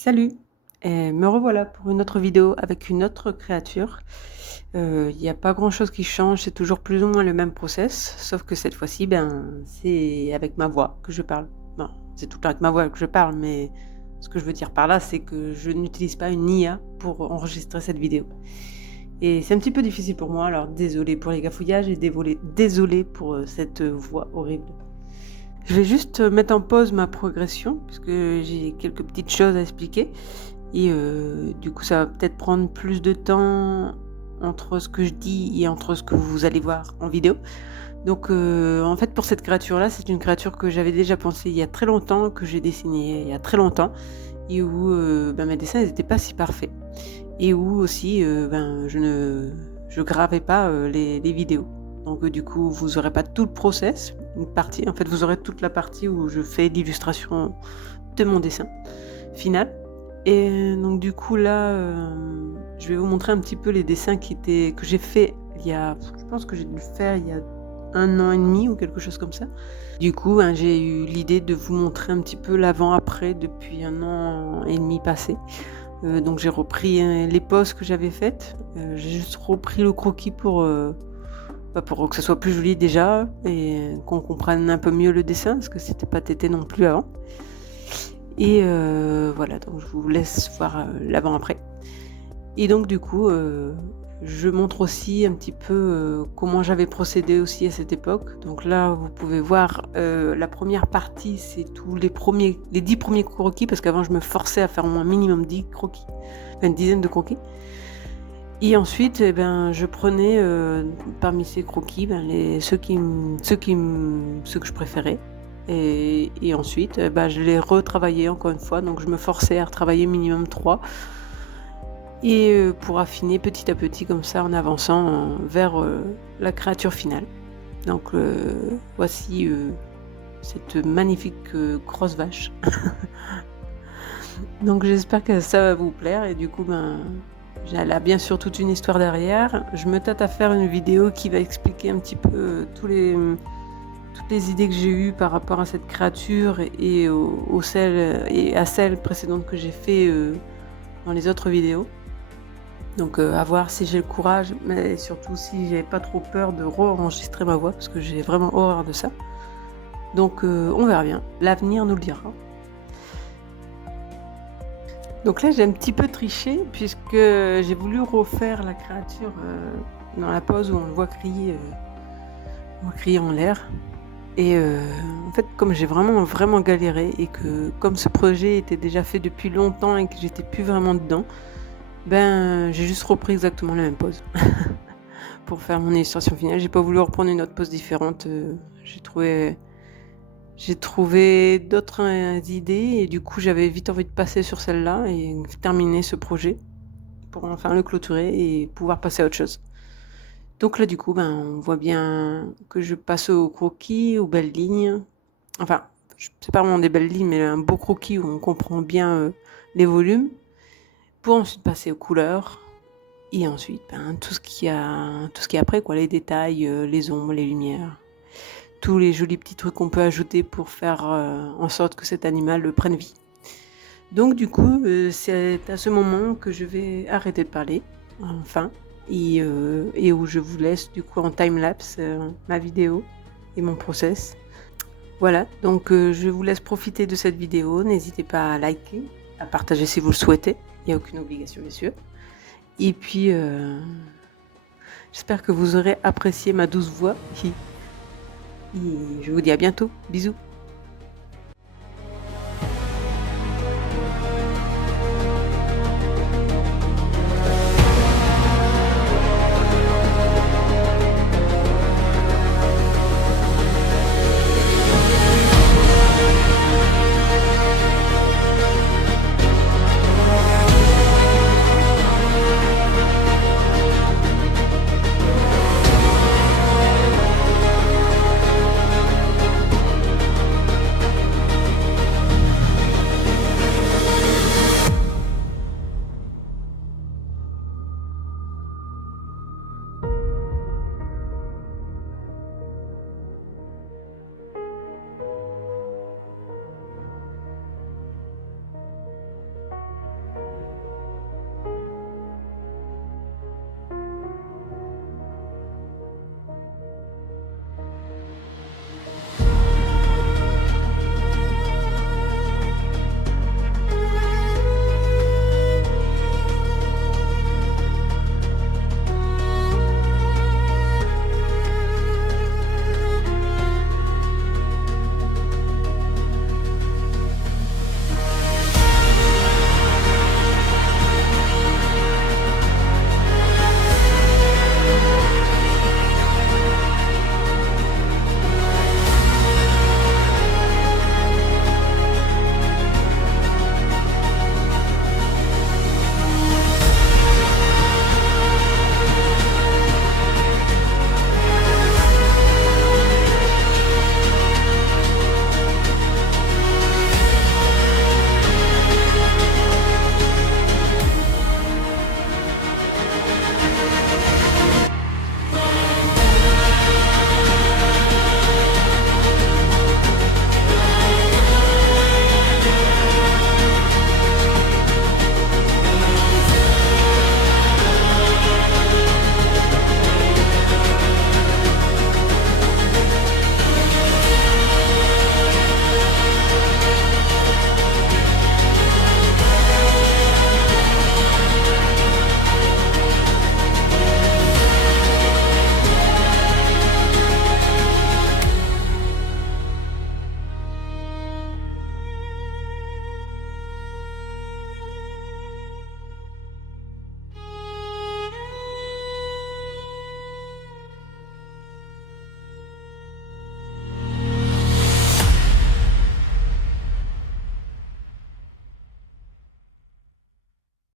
Salut, et me revoilà pour une autre vidéo avec une autre créature. Il y a pas grand-chose qui change, c'est toujours plus ou moins le même process, sauf que cette fois-ci, c'est avec ma voix que je parle. Bon, c'est tout le temps avec ma voix que je parle, mais ce que je veux dire par là, c'est que je n'utilise pas une IA pour enregistrer cette vidéo. Et c'est un petit peu difficile pour moi, alors désolée pour les gafouillages et désolée pour cette voix horrible. Je vais juste mettre en pause ma progression, puisque j'ai quelques petites choses à expliquer. Et du coup, ça va peut-être prendre plus de temps entre ce que je dis et entre ce que vous allez voir en vidéo. Donc, en fait, pour cette créature-là, c'est une créature que j'avais déjà pensée il y a très longtemps, que j'ai dessinée il y a très longtemps, et où mes dessins n'étaient pas si parfaits. Et où aussi, je gravais pas les vidéos. Donc, du coup, vous n'aurez pas tout le process, une partie. En fait, vous aurez toute la partie où je fais l'illustration de mon dessin final. Et donc du coup là, je vais vous montrer un petit peu les dessins que j'ai fait je pense que j'ai dû le faire il y a 1 an et demi ou quelque chose comme ça. Du coup, j'ai eu l'idée de vous montrer un petit peu l'avant-après depuis 1 an et demi passé. Donc j'ai repris, les poses que j'avais faites, j'ai juste repris le croquis pour que ça soit plus joli déjà et qu'on comprenne un peu mieux le dessin parce que c'était pas tété non plus avant. Et voilà, donc je vous laisse voir l'avant-après. Et donc du coup, je montre aussi un petit peu comment j'avais procédé aussi à cette époque. Donc là, vous pouvez voir la première partie, c'est tous les 10 premiers croquis, parce qu'avant je me forçais à faire au moins minimum 10 croquis, enfin une dizaine de croquis. Et ensuite, je prenais parmi ces croquis ceux que je préférais. Et ensuite, je les retravaillais encore une fois. Donc je me forçais à retravailler minimum 3. Et pour affiner petit à petit comme ça en avançant vers la créature finale. Donc voici cette magnifique grosse vache. Donc j'espère que ça va vous plaire et du coup elle a bien sûr toute une histoire derrière. Je me tâte à faire une vidéo qui va expliquer un petit peu toutes les idées que j'ai eues par rapport à cette créature et à celles précédentes que j'ai fait dans les autres vidéos. Donc à voir si j'ai le courage, mais surtout si j'ai pas trop peur de re-enregistrer ma voix parce que j'ai vraiment horreur de ça. Donc on verra bien, l'avenir nous le dira. Donc là j'ai un petit peu triché puisque j'ai voulu refaire la créature dans la pose où on le voit crier en l'air. Et en fait comme j'ai vraiment galéré et que comme ce projet était déjà fait depuis longtemps et que j'étais plus vraiment dedans, j'ai juste repris exactement la même pose pour faire mon illustration finale. J'ai pas voulu reprendre une autre pose différente. J'ai trouvé d'autres idées et du coup j'avais vite envie de passer sur celle-là et terminer ce projet pour enfin le clôturer et pouvoir passer à autre chose. Donc là du coup on voit bien que je passe au croquis, aux belles lignes. Enfin, c'est pas vraiment des belles lignes mais un beau croquis où on comprend bien les volumes. Pour ensuite passer aux couleurs. Et ensuite, tout ce qu'il y a après, quoi, les détails, les ombres, les lumières, tous les jolis petits trucs qu'on peut ajouter pour faire en sorte que cet animal prenne vie. Donc du coup, c'est à ce moment que je vais arrêter de parler, enfin, et où je vous laisse du coup en time-lapse ma vidéo et mon process. Voilà, donc je vous laisse profiter de cette vidéo. N'hésitez pas à liker, à partager si vous le souhaitez. Il n'y a aucune obligation, bien sûr. Et puis, j'espère que vous aurez apprécié ma douce voix. Et je vous dis à bientôt. Bisous.